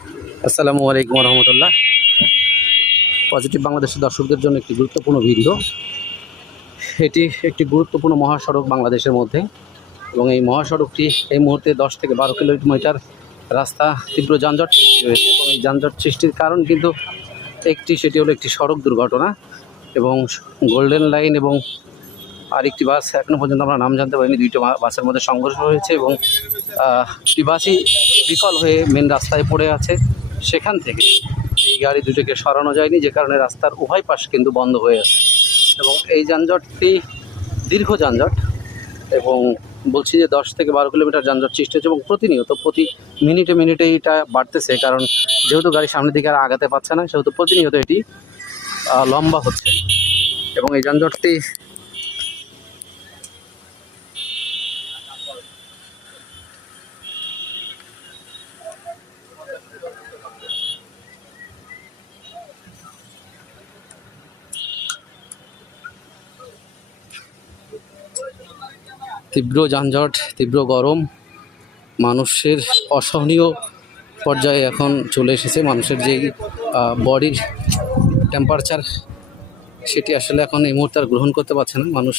আসসালামু আলাইকুম রহমতুল্লাহ পজিটিভ বাংলাদেশের দর্শকদের জন্য একটি গুরুত্বপূর্ণ ভিডিও এটি একটি গুরুত্বপূর্ণ মহাসড়ক বাংলাদেশের মধ্যে এবং এই মহাসড়কটি এই মুহূর্তে দশ থেকে বারো কিলোমিটার রাস্তা তীব্র যানজট সৃষ্টি হয়েছে এবং এই যানজট সৃষ্টির কারণ কিন্তু একটি, সেটি হলো একটি সড়ক দুর্ঘটনা এবং গোল্ডেন লাইন এবং আরেকটি বাস এখনও পর্যন্ত আমরা নাম জানতে পারিনি। দুইটা বাসের মধ্যে সংঘর্ষ হয়েছে এবং একটি বাসই বিকল হয়ে মেন রাস্তায় পড়ে আছে। সেখান থেকে এই গাড়ি দুটোকে সরানো যায়নি, যে কারণে রাস্তার উভয় পাশ কিন্তু বন্ধ হয়ে আছে। এবং এই যানজটটি দীর্ঘ যানজট এবং বলছি যে দশ থেকে বারো কিলোমিটার যানজট সৃষ্টি হচ্ছে এবং প্রতিনিয়ত প্রতি মিনিটে মিনিটে এটা বাড়তেছে, কারণ যেহেতু গাড়ি সামনের দিকে আর আগাতে পারছে না, সেহেতু প্রতিনিয়ত এটি লম্বা হচ্ছে। এবং এই যানজটটি তীব্র যানজট, তীব্র গরম, মানুষের অসহনীয় পর্যায়ে এখন চলে এসেছে। মানুষের যেই বডির টেম্পারেচার সেটি আসলে এখন এই মুহূর্তে আর গ্রহণ করতে পারছে না। মানুষ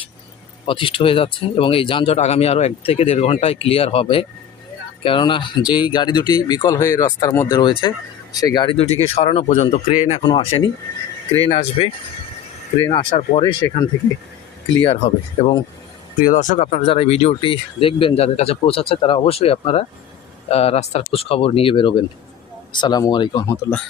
অতিষ্ঠ হয়ে যাচ্ছে এবং এই যানজট আগামী আরও এক থেকে দেড় ঘন্টায় ক্লিয়ার হবে। কেননা যেই গাড়ি দুটি বিকল হয়ে রাস্তার মধ্যে রয়েছে, সেই গাড়ি দুটিকে সরানো পর্যন্ত ক্রেন এখনও আসেনি। ক্রেন আসবে। ক্রেন আসার পরে সেখান থেকে ক্লিয়ার হবে এবং প্রিয় দর্শক, আপনারা যারা এই ভিডিওটি দেখবেন, যাদের কাছে পৌঁছাচ্ছে তারা অবশ্যই আপনারা রাস্তার খোঁজখবর নিয়ে বেরোবেন। সালামু আলাইকুম রহমতুল্লাহ।